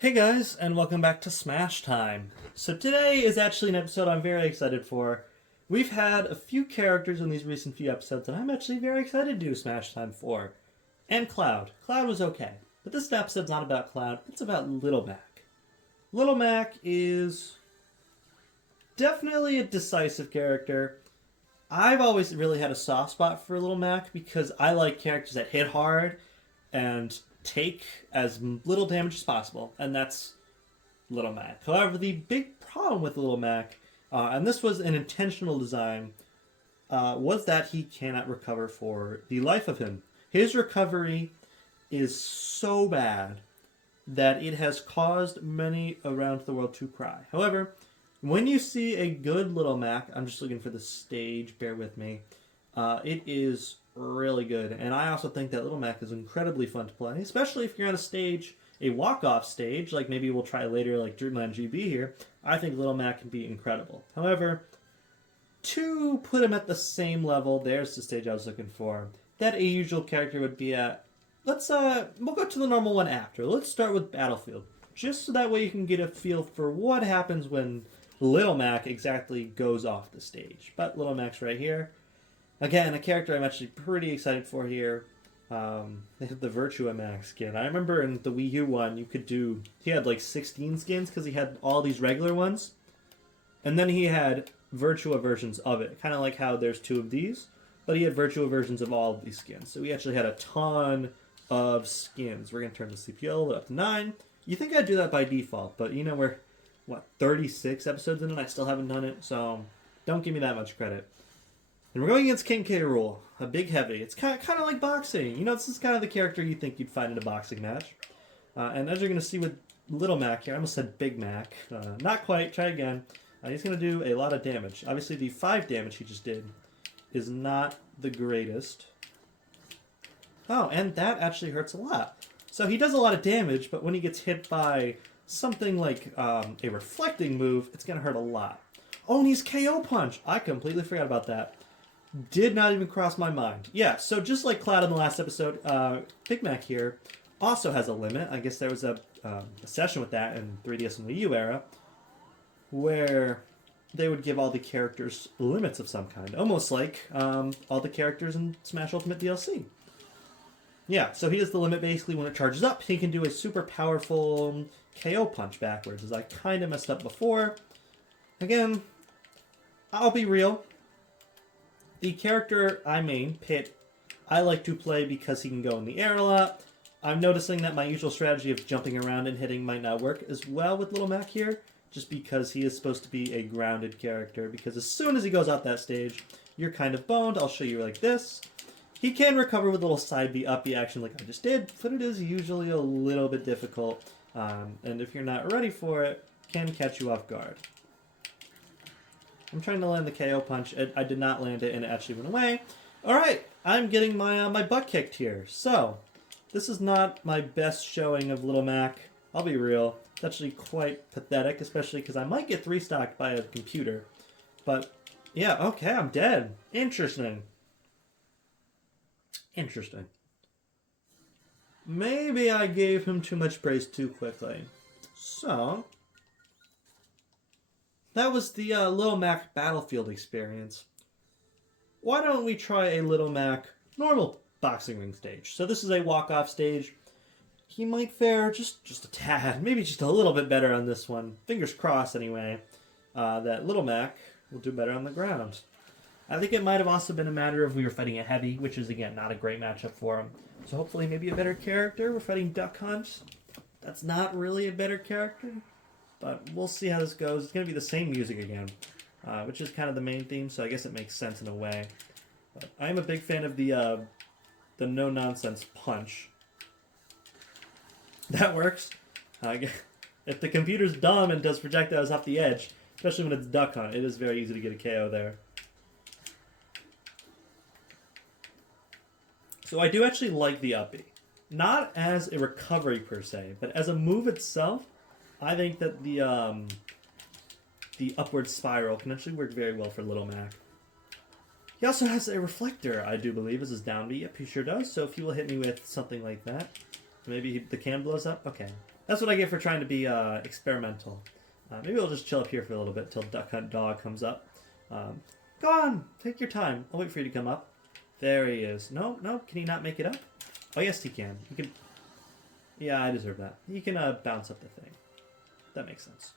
Hey guys, and welcome back to Smash Time. So today is actually an episode I'm very excited for. We've had a few characters in these recent few episodes that I'm actually very excited to do Smash Time for. And Cloud. Cloud was okay. But this episode's not about Cloud, it's about Little Mac. Little Mac is definitely a decisive character. I've always really had a soft spot for Little Mac because I like characters that hit hard and take as little damage as possible, and that's Little Mac. However, the big problem with Little Mac, and this was an intentional design, was that he cannot recover for the life of him. His recovery is so bad that it has caused many around the world to cry. However, when you see a good Little Mac, I'm just looking for the stage, bear with me, it is really good. And I also think that Little Mac is incredibly fun to play, especially if you're on a stage, a walk-off stage, like maybe we'll try later, like Dreamland GB here. I think Little Mac can be incredible. However, to put him at the same level, there's the stage I was looking for, that a usual character would be at. We'll go to the normal one after. Let's start with Battlefield. Just so that way you can get a feel for what happens when Little Mac exactly goes off the stage. But Little Mac's right here. Again, a character I'm actually pretty excited for here. They have the Virtua Max skin. I remember in the Wii U one, he had like 16 skins because he had all these regular ones. And then he had Virtua versions of it. Kind of like how there's two of these, but he had Virtua versions of all of these skins. So we actually had a ton of skins. We're going to turn the CPU up to 9. You think I'd do that by default, but you know, we're, 36 episodes in and I still haven't done it, so don't give me that much credit. And we're going against King K. Rool, a big heavy. It's kind of like boxing. You know, this is kind of the character you think you'd find in a boxing match. And as you're going to see with Little Mac here, I almost said Big Mac. Not quite. Try again. He's going to do a lot of damage. Obviously, the 5 damage he just did is not the greatest. Oh, and that actually hurts a lot. So he does a lot of damage, but when he gets hit by something like a reflecting move, it's going to hurt a lot. Oh, and he's KO Punch. I completely forgot about that. Did not even cross my mind. Yeah, so just like Cloud in the last episode, Big Mac here also has a limit. I guess there was a session with that in 3DS and Wii U era where they would give all the characters limits of some kind. Almost like all the characters in Smash Ultimate DLC. Yeah, so he has the limit basically when it charges up. He can do a super powerful KO Punch backwards, as I kind of messed up before. Again, I'll be real. The character I main, Pit, I like to play because he can go in the air a lot. I'm noticing that my usual strategy of jumping around and hitting might not work as well with Little Mac here, just because he is supposed to be a grounded character, because as soon as he goes out that stage, you're kind of boned. I'll show you like this. He can recover with a little side B, up B action like I just did, but it is usually a little bit difficult, and if you're not ready for it, can catch you off guard. I'm trying to land the KO punch. I did not land it, and it actually went away. Alright, I'm getting my butt kicked here. So, this is not my best showing of Little Mac. I'll be real. It's actually quite pathetic, especially because I might get 3-stocked by a computer. But, yeah, okay, I'm dead. Interesting. Interesting. Maybe I gave him too much praise too quickly. So, that was the Little Mac Battlefield experience. Why don't we try a Little Mac normal boxing ring stage? So this is a walk-off stage. He might fare just a tad, maybe just a little bit better on this one. Fingers crossed, anyway, that Little Mac will do better on the ground. I think it might have also been a matter of we were fighting a heavy, which is, again, not a great matchup for him. So hopefully maybe a better character. We're fighting Duck Hunt. That's not really a better character. But we'll see how this goes. It's going to be the same music again, which is kind of the main theme, so I guess it makes sense in a way. But I am a big fan of the no-nonsense punch. That works. If the computer's dumb and does projectiles off the edge, especially when it's Duck Hunt, it is very easy to get a KO there. So I do actually like the up B. Not as a recovery per se, but as a move itself, I think that the upward spiral can actually work very well for Little Mac. He also has a reflector, I do believe, as his down B. Yep, he sure does. So if he will hit me with something like that, maybe the cam blows up. Okay, That's what I get for trying to be experimental. Maybe we'll just chill up here for a little bit till Duck Hunt Dog comes up. Go on, take your time. I'll wait for you to come up. There he is. No, no, can he not make it up? Oh, yes, he can. He can. Yeah, I deserve that. He can bounce up the thing. That makes sense.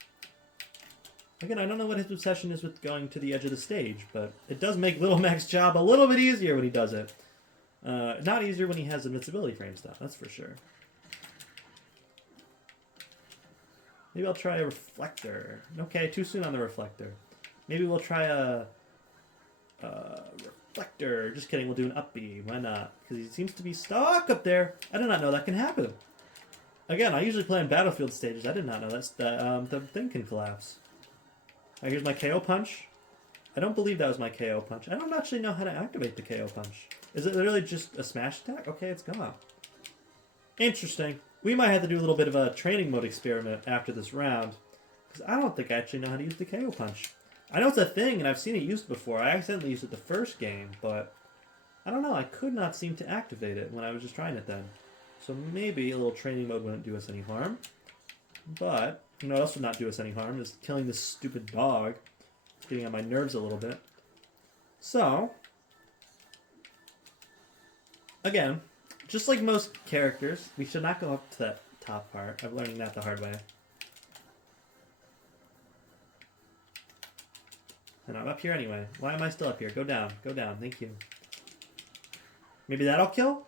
Again, I don't know what his obsession is with going to the edge of the stage, but it does make Little Mac's job a little bit easier when he does it. Not easier when he has invincibility frame stuff, that's for sure. Maybe I'll try a reflector. Okay, too soon on the reflector. Maybe we'll try a reflector. Just kidding, we'll do an up B. Why not? Because he seems to be stuck up there. I did not know that can happen. Again, I usually play on Battlefield stages. I did not know that the thing can collapse. Alright, here's my KO punch. I don't believe that was my KO punch. I don't actually know how to activate the KO punch. Is it literally just a smash attack? Okay, it's gone. Interesting. We might have to do a little bit of a training mode experiment after this round. Because I don't think I actually know how to use the KO punch. I know it's a thing, and I've seen it used before. I accidentally used it the first game, but I don't know. I could not seem to activate it when I was just trying it then. So maybe a little training mode wouldn't do us any harm. But, you know what else would not do us any harm is killing this stupid dog. It's getting on my nerves a little bit. So, again, just like most characters, we should not go up to that top part. I'm learning that the hard way. And I'm up here anyway. Why am I still up here? Go down. Go down. Thank you. Maybe that'll kill?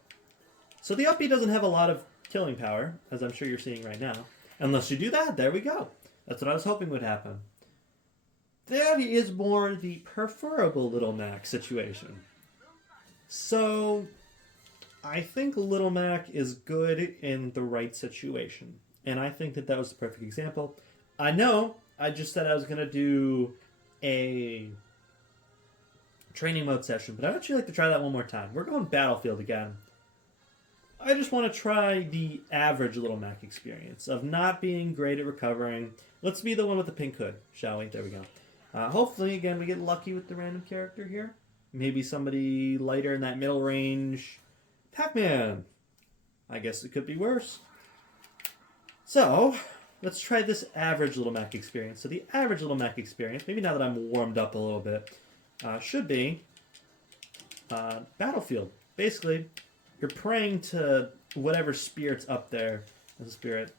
So the up B doesn't have a lot of killing power, as I'm sure you're seeing right now. Unless you do that, there we go. That's what I was hoping would happen. That is more the preferable Little Mac situation. So, I think Little Mac is good in the right situation. And I think that that was the perfect example. I know, I just said I was going to do a training mode session, but I'd actually like to try that one more time. We're going Battlefield again. I just want to try the average Little Mac experience of not being great at recovering. Let's be the one with the pink hood, shall we? There we go. Hopefully, again, we get lucky with the random character here. Maybe somebody lighter in that middle range. Pac-Man! I guess it could be worse. So, let's try this average Little Mac experience. So the average Little Mac experience, maybe now that I'm warmed up a little bit, should be Battlefield. Basically, you're praying to whatever spirit's up there. As a spirit,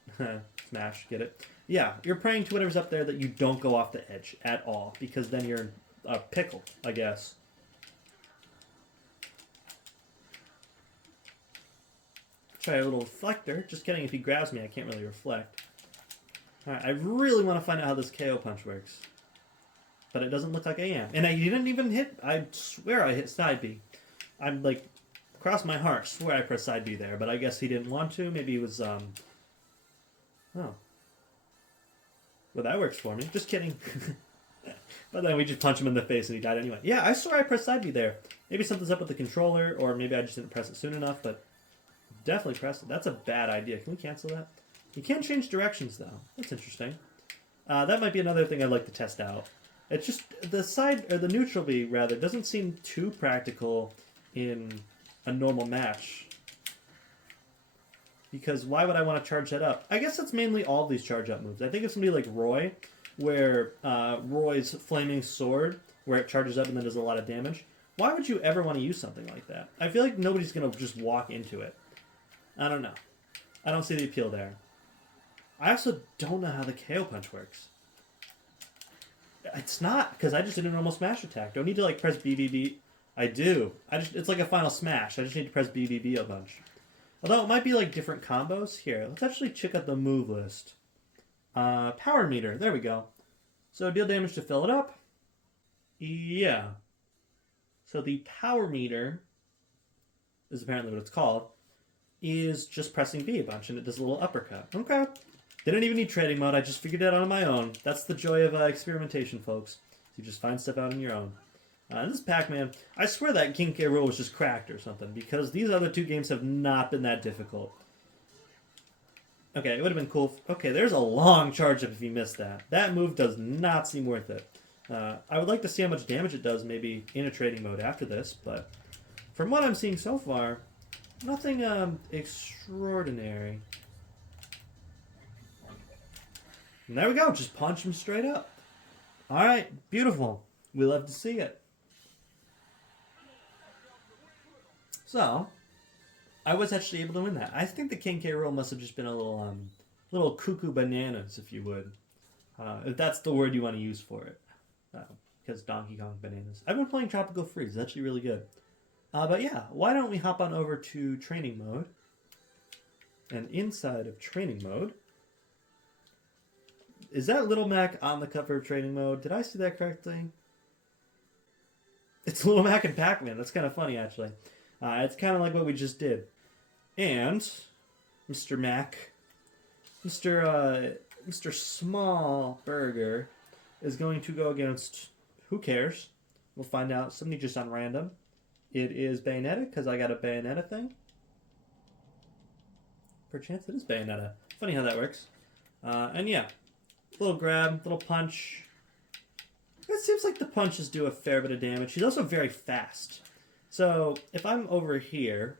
smash, get it? Yeah, you're praying to whatever's up there that you don't go off the edge at all, because then you're in a pickle, I guess. Try a little reflector. Just kidding, if he grabs me, I can't really reflect. Alright, I really want to find out how this KO punch works. But it doesn't look like I am. And I didn't even hit... I swear I hit side B. I'm like... Cross my heart, swear I pressed side B there, but I guess he didn't want to. Maybe he was, Oh. Well, that works for me. Just kidding. But then we just punch him in the face and he died anyway. Yeah, I swear I pressed side B there. Maybe something's up with the controller, or maybe I just didn't press it soon enough, but definitely pressed it. That's a bad idea. Can we cancel that? You can change directions, though. That's interesting. That might be another thing I'd like to test out. It's just, the side, or the neutral B, rather, doesn't seem too practical in a normal match. Because why would I want to charge that up? I guess that's mainly all of these charge up moves. I think of somebody like Roy, where Roy's flaming sword, where it charges up and then does a lot of damage. Why would you ever want to use something like that? I feel like nobody's going to just walk into it. I don't know. I don't see the appeal there. I also don't know how the KO punch works. It's not, because I just did a normal smash attack. Do I need to like press BBB? I do. It's like a final smash. I just need to press BBB a bunch. Although it might be like different combos. Here, let's actually check out the move list. Power meter. There we go. So deal damage to fill it up. Yeah. So the power meter is apparently what it's called. Is just pressing B a bunch and it does a little uppercut. Okay. Didn't even need trading mode. I just figured it out on my own. That's the joy of experimentation, folks. You just find stuff out on your own. This is Pac-Man. I swear that King K. Rool was just cracked or something, because these other two games have not been that difficult. Okay, it would have been cool. Okay, there's a long charge up if you missed that. That move does not seem worth it. I would like to see how much damage it does maybe in a trading mode after this, but from what I'm seeing so far, nothing extraordinary. And there we go. Just punch him straight up. All right. Beautiful. We love to see it. So, I was actually able to win that. I think the King K. Rool must have just been a little cuckoo bananas, if you would. If that's the word you want to use for it. Because Donkey Kong bananas. I've been playing Tropical Freeze. It's actually really good. But yeah, why don't we hop on over to training mode? And inside of training mode, is that Little Mac on the cover of training mode? Did I see that correctly? It's Little Mac and Pac-Man. That's kind of funny, actually. It's kind of like what we just did. And Mr. Mac, Mr. Small Burger is going to go against, who cares? We'll find out. Somebody just on random. It is Bayonetta, because I got a Bayonetta thing. Perchance it is Bayonetta. Funny how that works. And yeah, little grab, little punch. It seems like the punches do a fair bit of damage. He's also very fast. So if I'm over here,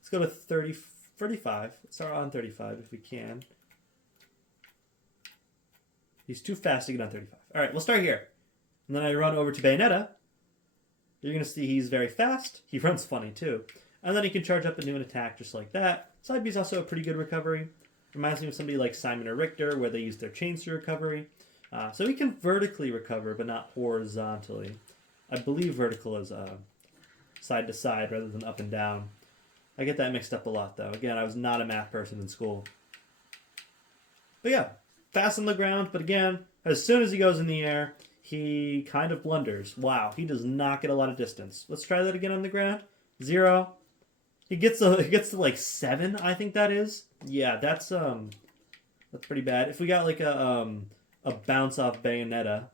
let's go to 35. Let's start on 35 if we can. He's too fast to get on 35. All right, we'll start here. And then I run over to Bayonetta. You're going to see he's very fast. He runs funny, too. And then he can charge up into an attack just like that. Side B is also a pretty good recovery. Reminds me of somebody like Simon or Richter, where they use their chains to recovery. So he can vertically recover, but not horizontally. I believe vertical is side to side rather than up and down. I get that mixed up a lot, though. Again, I was not a math person in school. But yeah, fast on the ground. But again, as soon as he goes in the air, he kind of blunders. Wow, he does not get a lot of distance. Let's try that again on the ground. 0. He gets to like 7, I think that is. Yeah, that's pretty bad. If we got like a bounce off Bayonetta.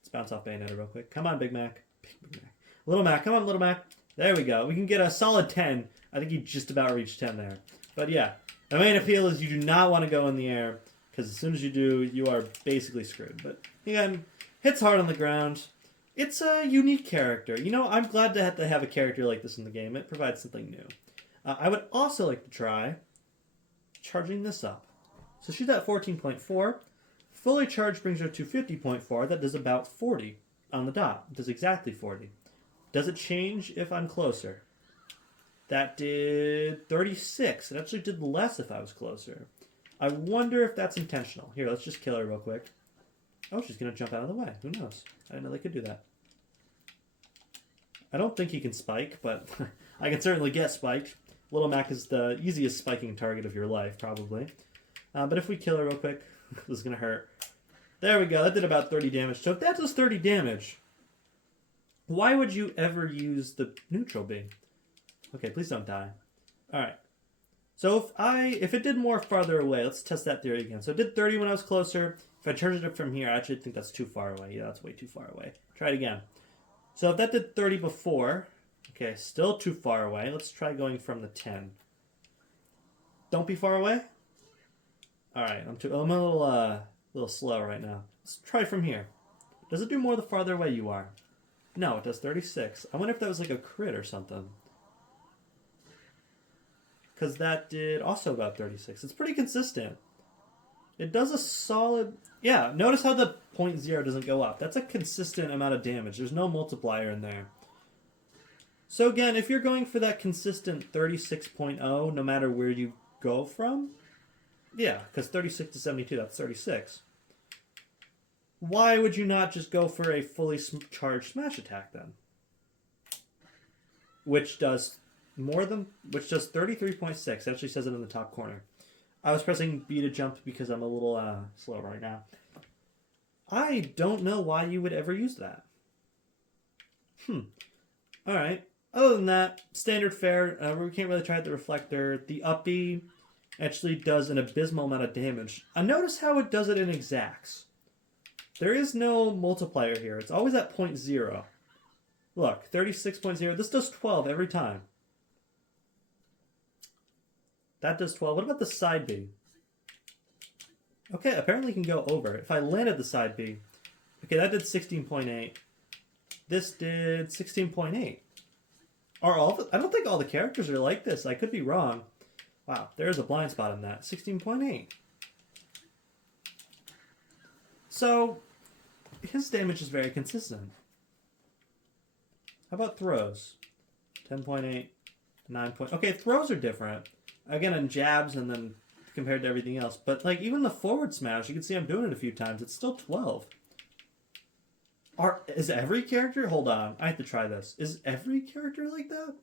Let's bounce off Bayonetta real quick. Come on, Big Mac. Big Mac. Little Mac, come on, Little Mac. There we go. We can get a solid 10. I think he just about reached 10 there. But yeah, the main appeal is you do not want to go in the air, because as soon as you do, you are basically screwed. But again, hits hard on the ground. It's a unique character. You know, I'm glad to have a character like this in the game. It provides something new. I would also like to try charging this up. So she's at 14.4. Fully charged brings her to 50.4. That does about 40 on the dot. It does exactly 40. Does it change if I'm closer? That did 36. It actually did less if I was closer. I wonder if that's intentional. Here, let's just kill her real quick. Oh, she's going to jump out of the way. Who knows? I didn't know they could do that. I don't think he can spike, but I can certainly get spiked. Little Mac is the easiest spiking target of your life, probably. But if we kill her real quick, this is going to hurt. There we go. That did about 30 damage. So if that does 30 damage, why would you ever use the neutral beam? Okay, please don't die. All right. So if it did more farther away, let's test that theory again. So it did 30 when I was closer. If I charged it up from here, I actually think that's too far away. Yeah, that's way too far away. Try it again. So if that did 30 before, okay, still too far away. Let's try going from the 10. Don't be far away. All right, I'm a little slow right now. Let's try from here. Does it do more the farther away you are? No, it does 36. I wonder if that was like a crit or something. Because that did also about 36. It's pretty consistent. It does a solid... Yeah, notice how the 0.0 doesn't go up. That's a consistent amount of damage. There's no multiplier in there. So again, if you're going for that consistent 36.0, no matter where you go from... Yeah, because 36 to 72, that's 36. Why would you not just go for a fully charged smash attack then? Which does 33.6. It actually says it in the top corner. I was pressing B to jump because I'm a little slow right now. I don't know why you would ever use that. Alright. Other than that, standard fare. We can't really try the reflector. The up B actually does an abysmal amount of damage. Notice how it does it in exacts. There is no multiplier here. It's always at 0.0. Look, 36.0. This does 12 every time. That does 12. What about the side B? Okay, apparently you can go over. If I landed the side B... Okay, that did 16.8. This did 16.8. I don't think all the characters are like this. I could be wrong. Wow, there's a blind spot in that. 16.8. So, his damage is very consistent. How about throws? 10.8, 9 point. Okay, throws are different. Again, in jabs and then compared to everything else. But, like, even the forward smash, you can see I'm doing it a few times. It's still 12. Is every character? Hold on. I have to try this. Is every character like that?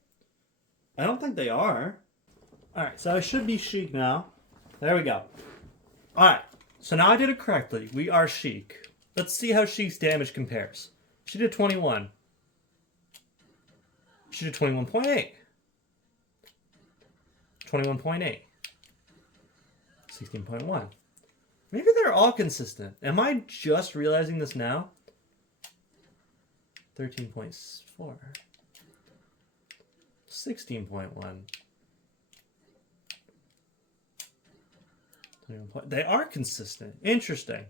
I don't think they are. Alright, so I should be Sheik now. There we go. Alright, so now I did it correctly. We are Sheik. Let's see how Sheik's damage compares. She did 21. She did 21.8. 21.8. 16.1. Maybe they're all consistent. Am I just realizing this now? 13.4. 16.1. They are consistent. Interesting.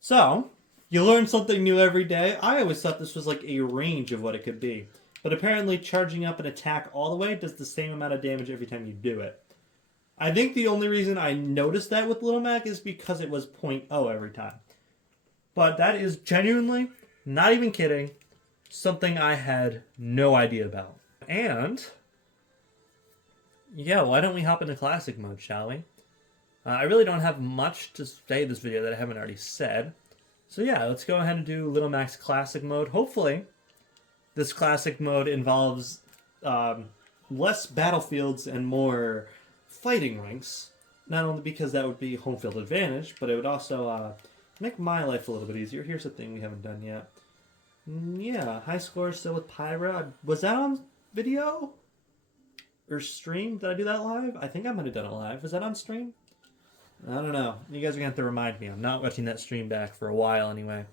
So, you learn something new every day. I always thought this was like a range of what it could be. But apparently charging up an attack all the way does the same amount of damage every time you do it. I think the only reason I noticed that with Little Mac is because it was 0.0 every time. But that is genuinely, not even kidding, something I had no idea about. And, yeah, why don't we hop into classic mode, shall we? I really don't have much to say in this video that I haven't already said. So yeah, let's go ahead and do Little Mac's classic mode. Hopefully, this classic mode involves less battlefields and more fighting rinks. Not only because that would be home field advantage, but it would also make my life a little bit easier. Here's a thing we haven't done yet. Yeah, high score still with Pyra. Was that on video? Or stream? Did I do that live? I think I might have done it live. Was that on stream? I don't know. You guys are going to have to remind me. I'm not watching that stream back for a while anyway.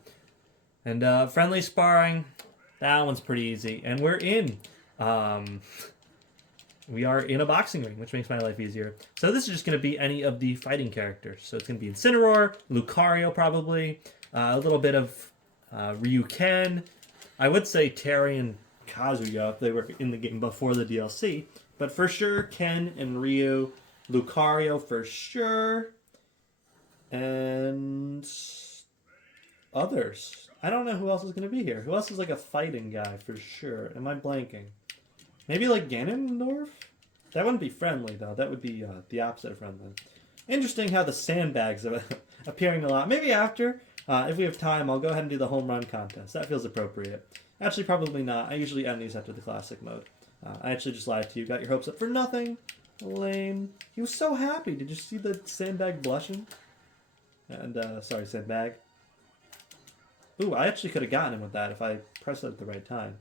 And friendly sparring, that one's pretty easy. And we're in. We are in a boxing ring, which makes my life easier. So this is just going to be any of the fighting characters. So it's going to be Incineroar, Lucario probably, a little bit of Ryu Ken. I would say Terry and Kazuya if they were in the game before the DLC. But for sure, Ken and Ryu. Lucario for sure. And others. I don't know who else is going to be here. Who else is like a fighting guy for sure? Am I blanking? Maybe like Ganondorf? That wouldn't be friendly though. That would be the opposite of friendly. Interesting how the sandbags are appearing a lot. Maybe after, if we have time, I'll go ahead and do the home run contest. That feels appropriate. Actually, probably not. I usually end these after the classic mode. I actually just lied to you. Got your hopes up for nothing. Lame. He was so happy. Did you see the sandbag blushing? And, sorry, sandbag. Ooh, I actually could have gotten him with that if I pressed it at the right time.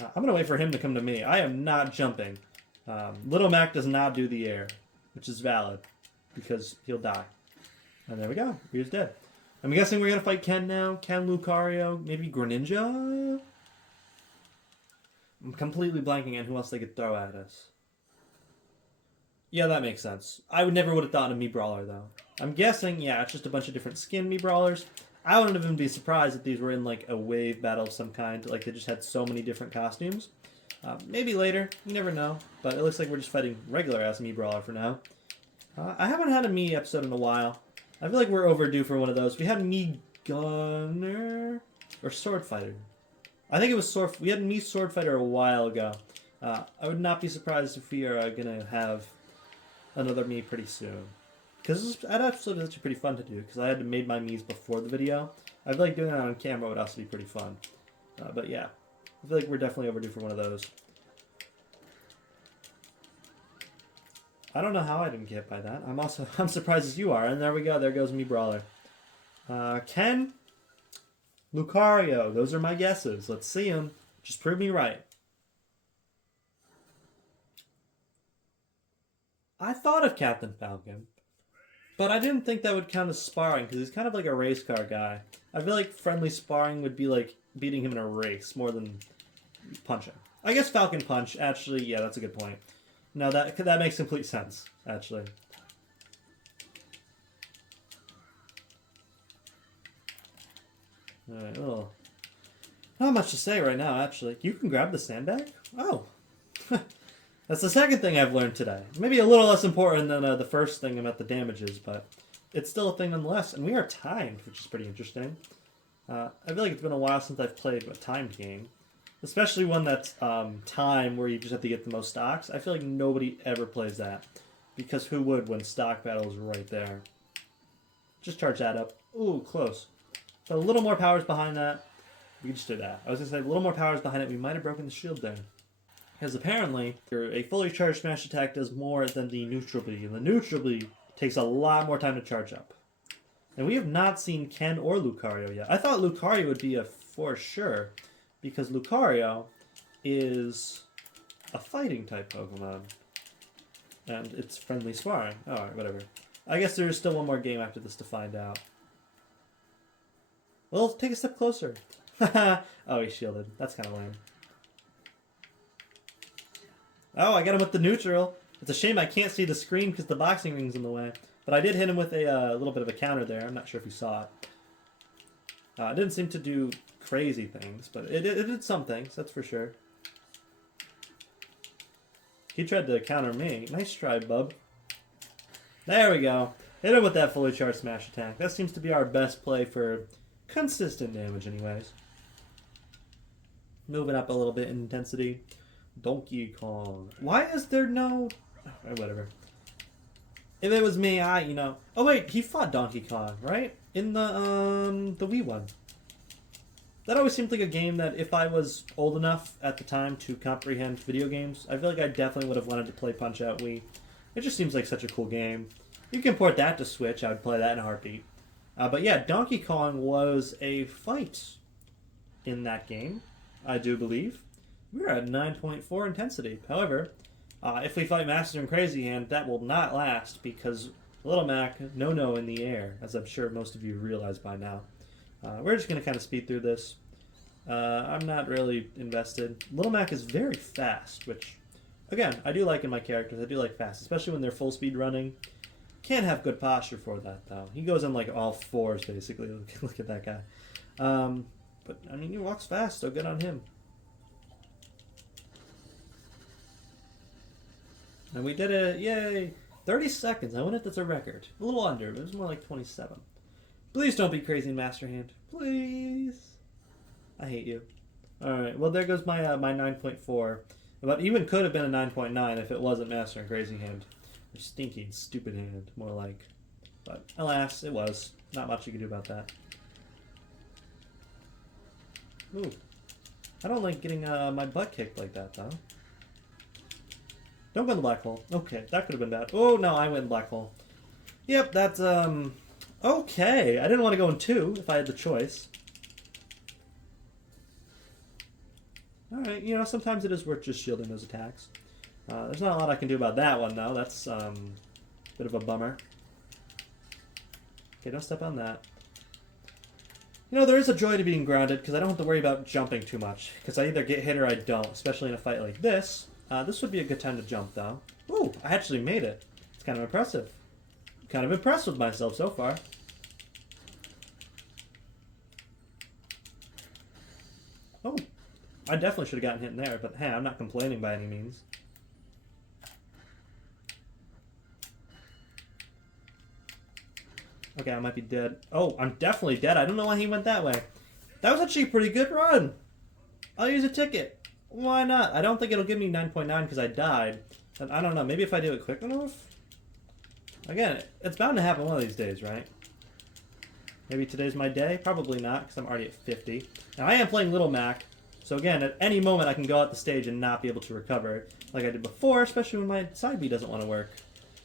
I'm going to wait for him to come to me. I am not jumping. Little Mac does not do the air, which is valid, because he'll die. And there we go. Ryu's dead. I'm guessing we're going to fight Ken now. Ken, Lucario, maybe Greninja? I'm completely blanking on who else they could throw at us. Yeah, that makes sense. I would never would have thought of Mii Brawler, though. I'm guessing, yeah, it's just a bunch of different skin Mii Brawlers. I wouldn't even be surprised if these were in, like, a wave battle of some kind. Like, they just had so many different costumes. Maybe later. You never know. But it looks like we're just fighting regular-ass Mii Brawler for now. I haven't had a Mii episode in a while. I feel like we're overdue for one of those. We had Mii Gunner? Or Sword Fighter. I think it was Sword... We had Mii Sword Fighter a while ago. I would not be surprised if we are going to have another Mii pretty soon. Because that episode is actually pretty fun to do, because I had to made my Miis before the video. I feel like doing that on camera would also be pretty fun. But yeah, I feel like we're definitely overdue for one of those. I don't know how I didn't get hit by that. I'm surprised as you are, and there we go, there goes Mii Brawler. Ken? Lucario, those are my guesses. Let's see them. Just prove me right. I thought of Captain Falcon. But I didn't think that would count as sparring, because he's kind of like a race car guy. I feel like friendly sparring would be like beating him in a race more than punching. I guess Falcon Punch, actually, yeah, that's a good point. No, that makes complete sense, actually. Alright, well, not much to say right now, actually. You can grab the sandbag? Oh. That's the second thing I've learned today. Maybe a little less important than the first thing about the damages, but it's still a thing nonetheless, and we are timed, which is pretty interesting. I feel like it's been a while since I've played a timed game. Especially one that's time where you just have to get the most stocks. I feel like nobody ever plays that. Because who would when stock battle is right there? Just charge that up. Ooh, close. So a little more powers behind that. We just did that. I was going to say a little more powers behind it. We might have broken the shield there. Because apparently, a fully charged smash attack does more than the neutral B. And the neutral B takes a lot more time to charge up. And we have not seen Ken or Lucario yet. I thought Lucario would be a for sure. Because Lucario is a fighting type Pokemon. And it's friendly sparring. Alright, whatever. I guess there's still one more game after this to find out. Well, take a step closer. Oh, he's shielded. That's kind of lame. Oh, I got him with the neutral. It's a shame I can't see the screen because the boxing ring's in the way. But I did hit him with a little bit of a counter there. I'm not sure if you saw it. It didn't seem to do crazy things, but it did some things, that's for sure. He tried to counter me. Nice try, bub. There we go. Hit him with that fully charged smash attack. That seems to be our best play for consistent damage anyways. Moving up a little bit in intensity. Donkey Kong. Why is there no... Oh, whatever. If it was me, you know... Oh wait, he fought Donkey Kong, right? In the Wii one. That always seemed like a game that if I was old enough at the time to comprehend video games, I feel like I definitely would have wanted to play Punch-Out Wii. It just seems like such a cool game. You can port that to Switch, I would play that in a heartbeat. But yeah, Donkey Kong was a fight in that game, I do believe. We're at 9.4 intensity. However, if we fight Master and Crazy Hand, that will not last because Little Mac, no in the air, as I'm sure most of you realize by now. We're just going to kind of speed through this. I'm not really invested. Little Mac is very fast, which, again, I do like in my characters. I do like fast, especially when they're full speed running. Can't have good posture for that, though. He goes in like all fours, basically. Look at that guy. But, I mean, he walks fast, so good on him. And we did it, yay! 30 seconds. I wonder if that's a record. A little under, but it was more like 27. Please don't be crazy in Master Hand. Please. I hate you. Alright, well there goes my my 9.4. But even could have been a 9.9 if it wasn't Master and Crazy Hand. Or Stinky and Stupid Hand, more like. But alas, it was. Not much you could do about that. Ooh. I don't like getting my butt kicked like that, though. Don't go in the black hole. Okay, that could have been bad. Oh, no, I went in the black hole. Yep, that's, okay. I didn't want to go in 2 if I had the choice. Alright, you know, sometimes it is worth just shielding those attacks. There's not a lot I can do about that one, though. That's, a bit of a bummer. Okay, don't step on that. You know, there is a joy to being grounded, because I don't have to worry about jumping too much. Because I either get hit or I don't, especially in a fight like this. This would be a good time to jump, though. Ooh, I actually made it. It's kind of impressive. Kind of impressed with myself so far. Oh, I definitely should have gotten hit in there, but hey, I'm not complaining by any means. Okay, I might be dead. Oh, I'm definitely dead. I don't know why he went that way. That was actually a pretty good run. I'll use a ticket. Why not? I don't think it'll give me 9.9 because I died. And I don't know, maybe if I do it quick enough? Again, it's bound to happen one of these days, right? Maybe today's my day? Probably not, because I'm already at 50. Now, I am playing Little Mac, so again, at any moment I can go out the stage and not be able to recover, like I did before, especially when my side B doesn't want to work.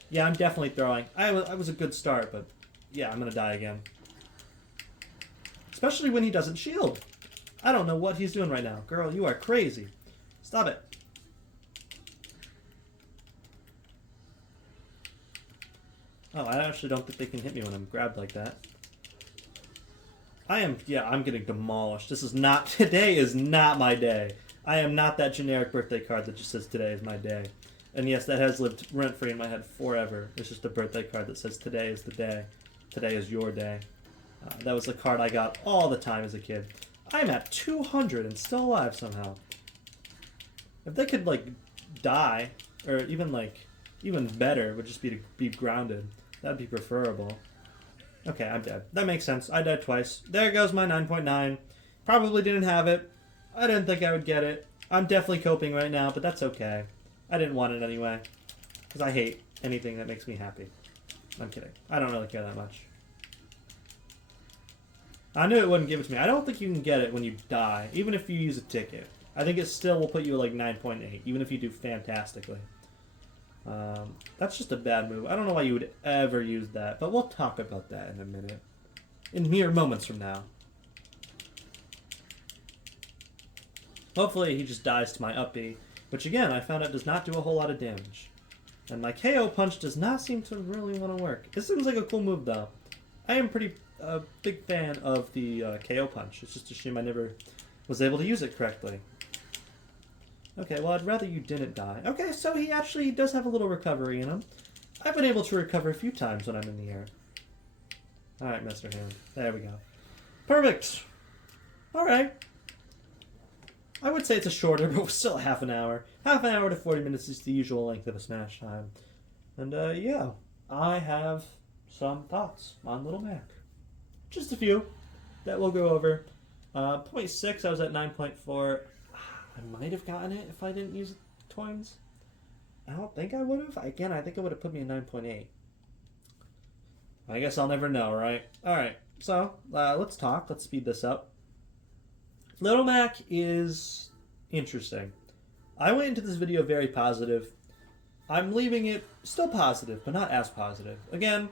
Yeah, I'm definitely throwing. I was a good start, but yeah, I'm going to die again. Especially when he doesn't shield. I don't know what he's doing right now. Girl, you are crazy. Stop it. Oh, I actually don't think they can hit me when I'm grabbed like that. I'm getting demolished. Today is not my day. I am not that generic birthday card that just says today is my day. And yes, that has lived rent-free in my head forever. It's just a birthday card that says today is the day. Today is your day. That was the card I got all the time as a kid. I'm at 200 and still alive somehow. If they could, like, die, or even, like, even better would just be to be grounded. That'd be preferable. Okay, I'm dead. That makes sense. I died twice. There goes my 9.9. Probably didn't have it. I didn't think I would get it. I'm definitely coping right now, but that's okay. I didn't want it anyway. Because I hate anything that makes me happy. I'm kidding. I don't really care that much. I knew it wouldn't give it to me. I don't think you can get it when you die, even if you use a ticket. I think it still will put you at like 9.8, even if you do fantastically. That's just a bad move. I don't know why you would ever use that, but we'll talk about that in a minute. In mere moments from now. Hopefully he just dies to my up B, which again, I found out does not do a whole lot of damage. And my KO punch does not seem to really want to work. It seems like a cool move though. I am pretty big fan of the KO punch. It's just a shame I never was able to use it correctly. Okay, well, I'd rather you didn't die. Okay, so he actually does have a little recovery in him. I've been able to recover a few times when I'm in the air. Alright, Mr. Hand. There we go. Perfect! Alright. I would say it's a shorter, but we're still half an hour. Half an hour to 40 minutes is the usual length of a Smash time. And, yeah. I have some thoughts on Little Mac. Just a few that we'll go over. 0.6, I was at 9.4. I might have gotten it if I didn't use coins. I don't think I would have. Again, I think it would have put me at 9.8. I guess I'll never know, right? Alright, so let's talk. Let's speed this up. Little Mac is interesting. I went into this video very positive. I'm leaving it still positive, but not as positive. Again,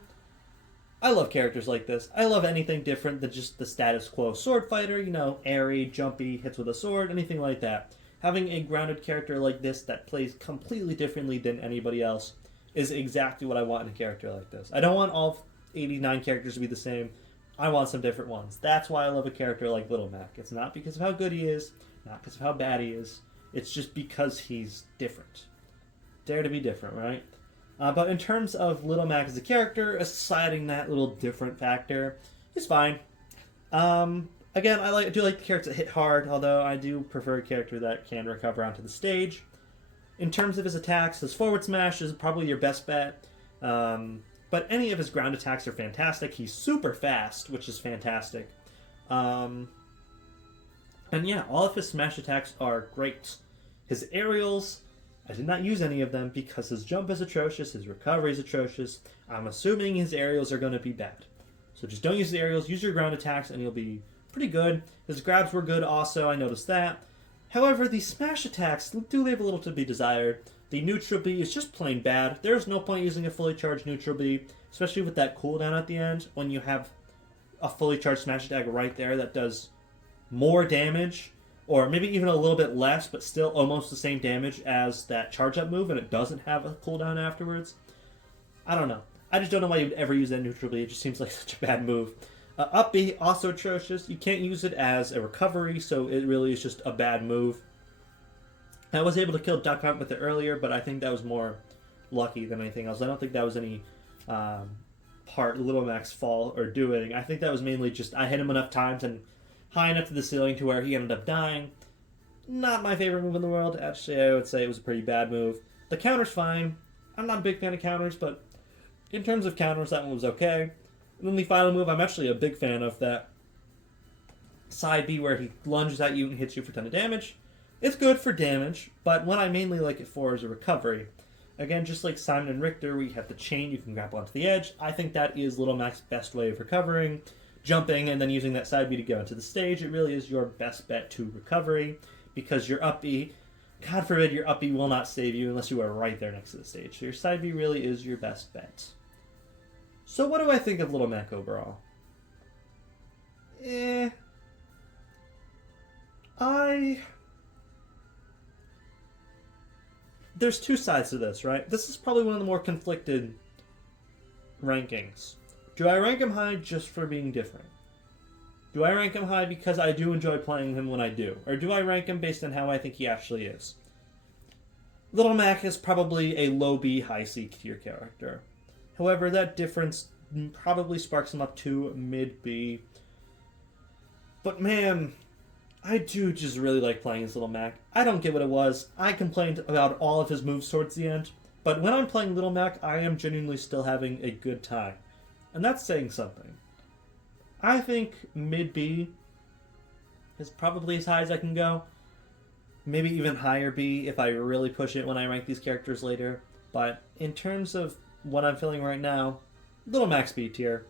I love characters like this. I love anything different than just the status quo sword fighter, you know, airy, jumpy, hits with a sword, anything like that. Having a grounded character like this that plays completely differently than anybody else is exactly what I want in a character like this. I don't want all 89 characters to be the same. I want some different ones. That's why I love a character like Little Mac. It's not because of how good he is, not because of how bad he is. It's just because he's different. Dare to be different, right? But in terms of Little Mac as a character, aside that little different factor, he's fine. Again, I do like the characters that hit hard, although I do prefer a character that can recover onto the stage. In terms of his attacks, his forward smash is probably your best bet. But any of his ground attacks are fantastic. He's super fast, which is fantastic. And yeah, all of his smash attacks are great. His aerials, I did not use any of them because his jump is atrocious, his recovery is atrocious. I'm assuming his aerials are going to be bad. So just don't use the aerials, use your ground attacks, and you'll be pretty good. His grabs were good also, I noticed that. However, the smash attacks do leave a little to be desired. The neutral B is just plain bad. There's no point using a fully charged neutral B, especially with that cooldown at the end, when you have a fully charged smash attack right there that does more damage, or maybe even a little bit less, but still almost the same damage as that charge-up move, and it doesn't have a cooldown afterwards. I don't know. I just don't know why you would ever use that neutral B. It just seems like such a bad move. Up B, also atrocious. You can't use it as a recovery, so it really is just a bad move. I was able to kill Duck Hunt with it earlier, but I think that was more lucky than anything else. I don't think that was any part Little Mac's fault or doing. I think that was mainly just I hit him enough times and high enough to the ceiling to where he ended up dying. Not my favorite move in the world. Actually, I would say it was a pretty bad move. The counter's fine. I'm not a big fan of counters, but in terms of counters, that one was okay. And then the final move, I'm actually a big fan of that side B where he lunges at you and hits you for a ton of damage. It's good for damage, but what I mainly like it for is a recovery. Again, just like Simon and Richter, where you have the chain, you can grapple onto the edge. I think that is Little Mac's best way of recovering. Jumping and then using that side B to go into the stage, it really is your best bet to recovery, because your up B, God forbid your up B will not save you unless you are right there next to the stage. So your side B really is your best bet. So what do I think of Little Mac overall? There's two sides to this, right? This is probably one of the more conflicted rankings. Do I rank him high just for being different? Do I rank him high because I do enjoy playing him when I do? Or do I rank him based on how I think he actually is? Little Mac is probably a low B, high C tier character. However, that difference probably sparks him up to mid B. But man, I do just really like playing as Little Mac. I don't get what it was. I complained about all of his moves towards the end. But when I'm playing Little Mac, I am genuinely still having a good time. And that's saying something. I think mid B is probably as high as I can go. Maybe even higher B if I really push it when I rank these characters later. But in terms of what I'm feeling right now, little max B tier.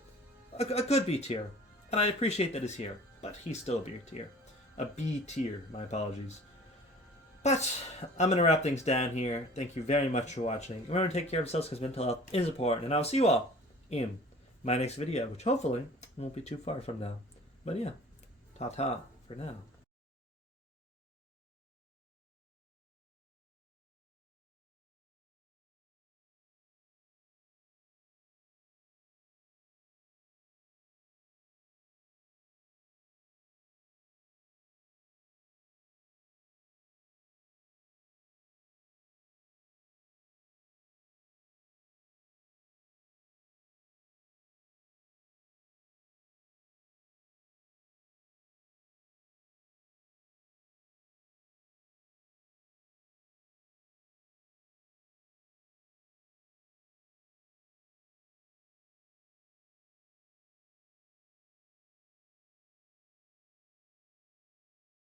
A good B tier. And I appreciate that he's here, but he's still a B tier. A B tier, my apologies. But I'm going to wrap things down here. Thank you very much for watching. Remember to take care of yourselves because mental health is important. And I'll see you all in my next video, which hopefully won't be too far from now. But yeah, ta-ta for now.